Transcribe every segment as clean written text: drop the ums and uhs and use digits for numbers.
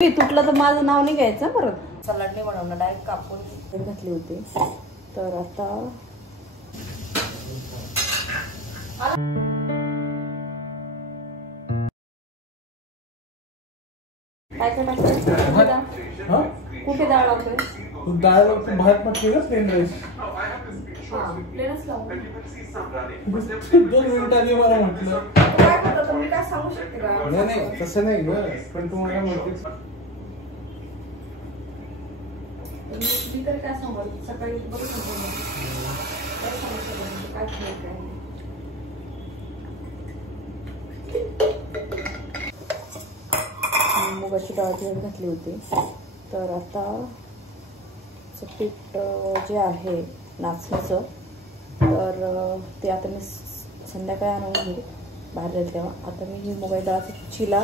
तुटलं तर माझं नाव नाही घ्यायचं परत. सलाड नाही बनवणार, डायरेक्ट कापून घातले होते. तर आता काय काय टाकतोय? कुठे डाळ लावतोय? डाळ भात म्हटली ना प्लेन राईस. प्लेनच लावू. 2 मिनिटांनी मला म्हटलं काय करतो मी, काय सांगू शकते का? नाही तसं नाही ग, पण तुम्हाला म्हणतेच मी तरी काय सांगू, सकाळी बघू शकतो काय सांगू शकतो, काय काय मुगाची डाळ घातली होती. तर आता पीठ जे आहे नाचणीचं, तर ते आता मी संध्याकाळी आणून घेईल बाहेर जाईल तेव्हा. आता मी ही मुगाची डाळाचा चिला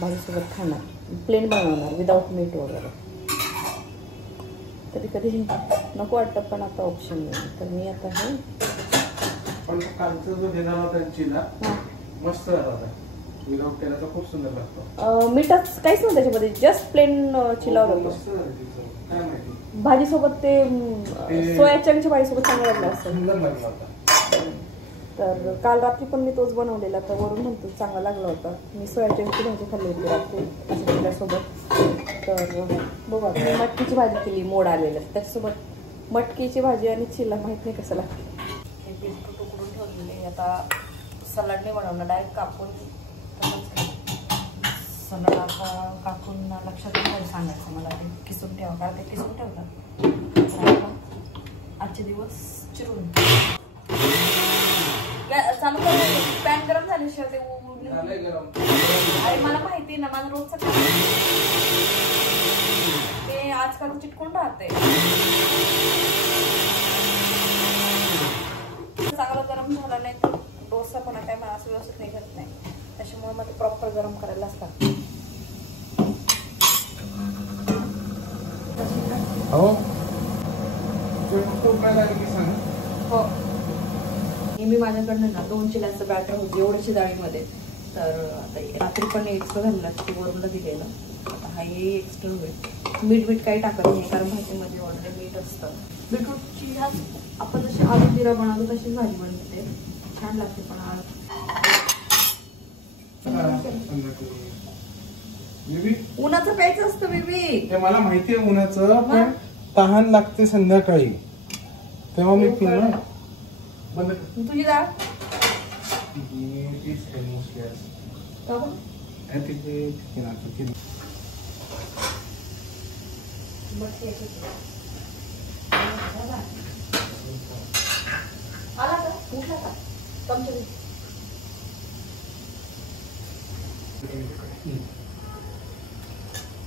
भाजीसोबत खाणार, प्लेन बनवणार विदाऊट मीठ वगैरे. कधी कधी नको वाटतं, पण आता ऑप्शन नाही. तर मी आता हे पण कालचा जो देणार होता चिला मस्त झाला, विदाऊट केला तर खूप सुंदर लागतो. मीठच काहीच नाही त्याच्यामध्ये, जस्ट प्लेन चिलावर होतो. काय माहिती भाजीसोबत ते सोया चंक्सच्या भाजीसोबत चांगलं लागलं असतं. सुंदर लागला होता. तर काल रात्री पण मी तोच बनवलेला, तर वरून म्हणतो चांगला लागला होता. मी सोया चंक्सची भाजी खाल्ली होती रात्री चिल्यासोबत. तर बघा, मी मटकीची भाजी केली मोड आलेलं, त्याच्यासोबत मटकीची भाजी आणि चिला माहित नाही कसं लागतं. हे बीटरूट उकडून ठेवलेले, आता सलाड नाही बनवणार, डायरेक्ट कापून सलाड कापून लक्षात नाही सांगायचं मला, ते किसून ठेवा, कारण ते किसून ठेवतात. आजचे दिवस चिरून चालू करायचं. पॅन गरम झाल्याशिवाय ते अरे मला माहिती ना, माझं रोजचं काम ते आजकाल चिटकून राहते. चांगलं गरम झालं नाही तर डोसा पण काय मला असं व्यवस्थित निघत नाही, त्याच्यामुळे मला प्रॉपर गरम करायलाच लागतं. हो काय लागेल की सांग. हो, मी माझ्याकडनं ना 2 चिल्यांचं बॅटर होतं एवढ्याची डाळीमध्ये. तर आता रात्री पण एक्स्ट्रा झालेला, ते वरूनला दिलेलं. आता हा एक्स्ट्रा होईल. मीठ काही टाकत नाही, कारण भाजीमध्ये ऑलरेडी मीठ असतं. बीटरूटची आपण जशी आलू जिरा बनवतो तशीच भाजी बनवते, छान लागते. पण उन्हाचं प्यायचं असतं बेबी, ते मला माहिती आहे उन्हाचं, पण तहान लागते संध्याकाळी, तेव्हा मी पिणार. तुझी डाळ आला का, उठला का चमचा?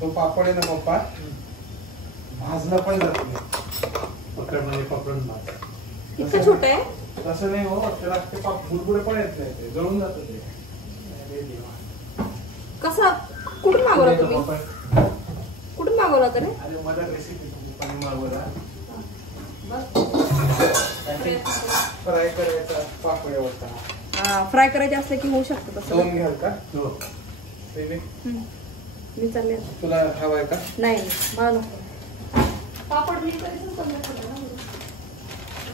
तो पापड आहे ना पप्पा, भाजला पण जात नाही. पकड म्हणजे पकडून भाज. इतकं छोटं आहे? तसं नाही हो, त्याला ते बुडबुडे पण येत नाही, ते जळून जात ते. कसं, कुठून मागवला तुम्ही? कुठून मागवला तर? अरे मला रेसिपी पण मागवला. फ्राय करायचा पापड होता. फ्राय करायचे असले की होऊ शकतं तसं. 2 घ्याल का? हो. मी चालले. तुला हवाय का? नाही मला नको. पापड मी कधीच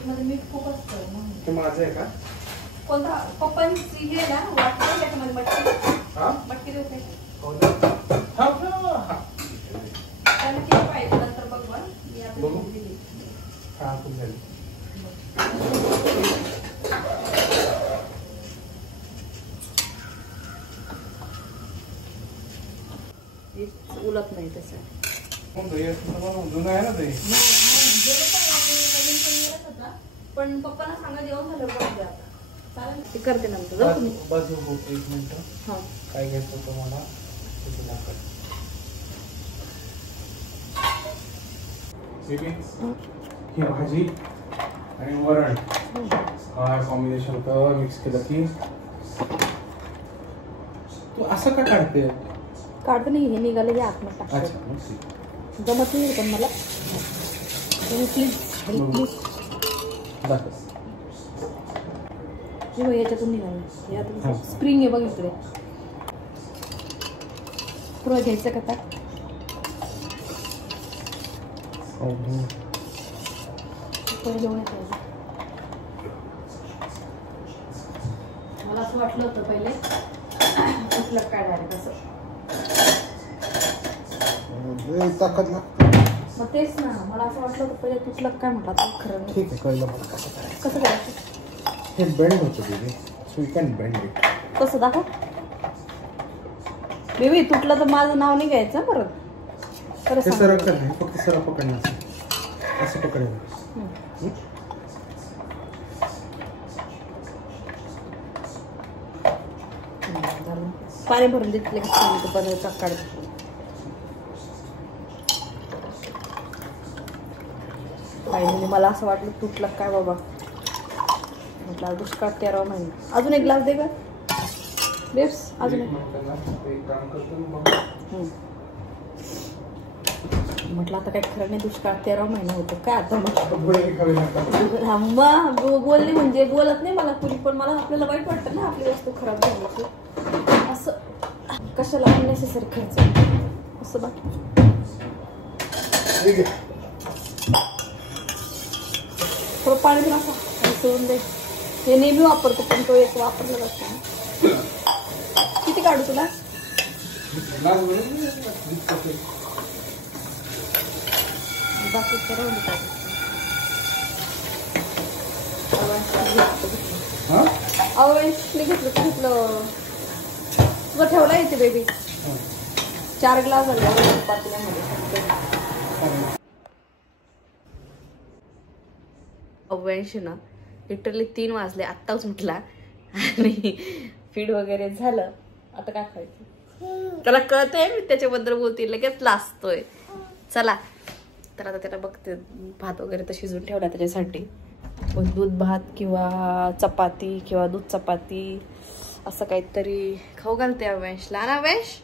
मध्ये मीठ खूप असतं. ते माझं आहे का? कोणता पप्पांची हे ना वाटतं त्याच्यामध्ये मटकी देत नाही. त्याला किती पाहिजे नंतर बघ बरं. मी आता दिली. हा खूप झाली. उलट नाही तसं. जुनं आहे ना ते. पण पप्पांना सांगा जेवण झालं बघ आता. चालेल, ते करते नंतर. जाऊ तुम्ही. बस 1 मिनिट. हा, काय घ्यायचं तुम्हाला तिथे दाखव. ही भाजी आणि वरण, हा कॉम्बिनेशन होतं. मिक्स केलं की तू असं का काढते? काढते नाही, हे निघाले की आतमध्ये टाकते. अच्छा, जमत नाही पण मला. प्लीज प्लीज दाखव. याच्यातून निघालं, यातून स्प्रिंग आहे बघ इकडे. पुढं घ्यायचं का? मला असं वाटलं होतं पहिले तुटलं काय डायरेक्ट असं ताकद मग तेच ना मला असं वाटलं होतं पहिले तुटलं काय म्हटलं खरं नाही. ठीक आहे कळलं मला कसं करायचं हे बेंड होतं baby so you can bend it. कसं दाखव बेबी तुटलं तर माझं नाव नाही घ्यायचं परत ते सरळ कर नाही फक्त सरळ पकडण्याचं असं पकडायचं. पाणी भरून देतले बनवायचा काढतो. फायनली मला असं वाटलं तुटलं काय बाबा म्हटलं दुष्काळ 13 महिने. अजून एक ग्लास दे का बेब्स अजून एक. म्हटलं आता काय खरं नाही दुष्काळ 13 महिने होतं काय आता मग बोलली म्हणजे बोलत नाही मला कुणी पण मला आपल्याला वाईट वाटतं ना आपली वस्तू खराब झाली असं कशाला अननेसेसरी खर्च असं बाकी थोडं पाणी पण असं सोडून दे. हे नेहमी वापरतो पण तो एक वापरला जातो. किती काढू तुला बाकी करून घेतलं तुला ठेवला येते बेबी 4 ग्लास झाले पातेल्यामध्ये. 89 ना लिटरली 3 वाजले आत्ताच उठला आणि फीड वगैरे झालं. आता काय खायचं त्याला कळतंय मी त्याच्याबद्दल बोलते लगेच लाजतोय. चला तर आता त्याला बघते भात वगैरे तर शिजून ठेवला त्याच्यासाठी. दूध भात किंवा चपाती किंवा दूध चपाती असं काहीतरी खाऊ घालते अवेशला ना. अवेश